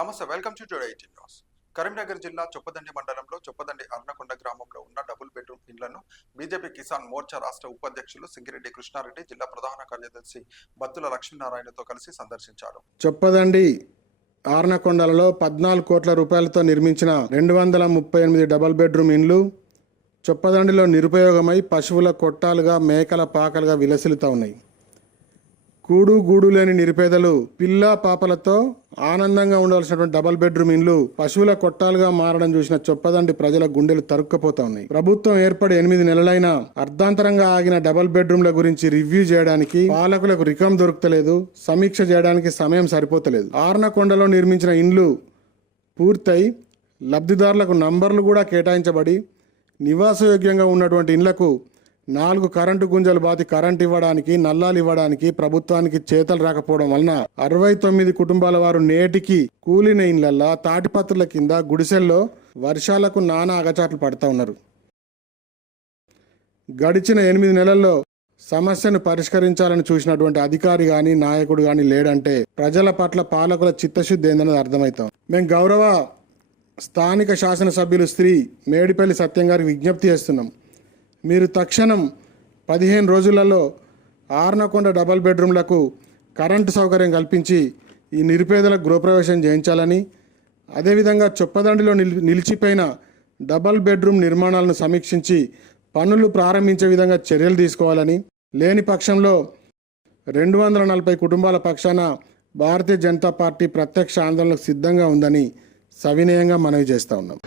నమస్తే, welcome to today 18 news. Karimnagar జిల్లా చొప్పదండి మండలంలో చొప్పదండి అర్నకొండ గ్రామంలో ఉన్న డబుల్ బెడ్రూమ్ ఇళ్లను బీజేపీ కిసాన్ మోర్చా రాష్ట్ర ఉపాధ్యక్షులు సింగిరెడ్డి కృష్ణారెడ్డి, జిల్లా ప్రధాన కార్యదర్శి బత్తుల లక్ష్మీనారాయణతో కలిసి సందర్శించారు. చొప్పదండి ఆర్నకొండలలో 14 కోట్ల రూపాయలతో నిర్మించిన 238 డబుల్ బెడ్రూమ్ ఇండ్లు చొప్పదండిలో నిరుపయోగమై పశువుల కొట్టాలుగా, మేకల పాకలుగా విలసిల్లుతూ ఉన్నాయి. కూడు గూడు లేని నిరుపేదలు పిల్ల పాపలతో ఆనందంగా ఉండాల్సినటువంటి డబుల్ బెడ్రూమ్ ఇండ్లు పశువుల కొట్టాలుగా మారడం చూసిన చొప్పదండి ప్రజల గుండెలు తరుక్కుపోతా ఉన్నాయి. ప్రభుత్వం ఏర్పడి 8 నెలలైనా అర్ధాంతరంగా ఆగిన డబుల్ బెడ్రూమ్ల గురించి రివ్యూ చేయడానికి పాలకులకు రికం దొరుకుతలేదు, సమీక్ష చేయడానికి సమయం సరిపోతలేదు. ఆర్నకొండలో నిర్మించిన ఇండ్లు పూర్తయి లబ్ధిదారులకు నంబర్లు కూడా కేటాయించబడి నివాసయోగ్యంగా ఉన్నటువంటి ఇండ్లకు 4 కరెంటు గుంజలు బాతి కరెంట్ ఇవ్వడానికి, నల్లాలు ఇవ్వడానికి ప్రభుత్వానికి చేతలు రాకపోవడం వలన 69 కుటుంబాల వారు నేటికి కూలిన ఇండ్లల్లా తాటిపత్రుల కింద గుడిసెల్లో వర్షాలకు నానా అగచాట్లు పడతా ఉన్నారు. గడిచిన 8 నెలల్లో సమస్యను పరిష్కరించాలని చూసినటువంటి అధికారి కానీ నాయకుడు కానీ లేడంటే ప్రజల పట్ల పాలకుల చిత్తశుద్ధి ఏందనేది అర్థమవుతాం. మేము గౌరవ స్థానిక శాసనసభ్యులు శ్రీ మేడిపల్లి సత్యం గారికి విజ్ఞప్తి చేస్తున్నాం. మీరు తక్షణం 15 రోజులలో ఆర్నకొండ డబుల్ బెడ్రూమ్లకు కరెంటు సౌకర్యం కల్పించి ఈ నిరుపేదలకు గృహప్రవేశం చేయించాలని, అదేవిధంగా చొప్పదండిలో నిలిచిపోయిన డబుల్ బెడ్రూమ్ నిర్మాణాలను సమీక్షించి పనులు ప్రారంభించే విధంగా చర్యలు తీసుకోవాలని, లేని పక్షంలో 240 కుటుంబాల పక్షాన భారతీయ జనతా పార్టీ ప్రత్యక్ష ఆందోళనకు సిద్ధంగా ఉందని సవినయంగా మనవి చేస్తూ ఉన్నాం.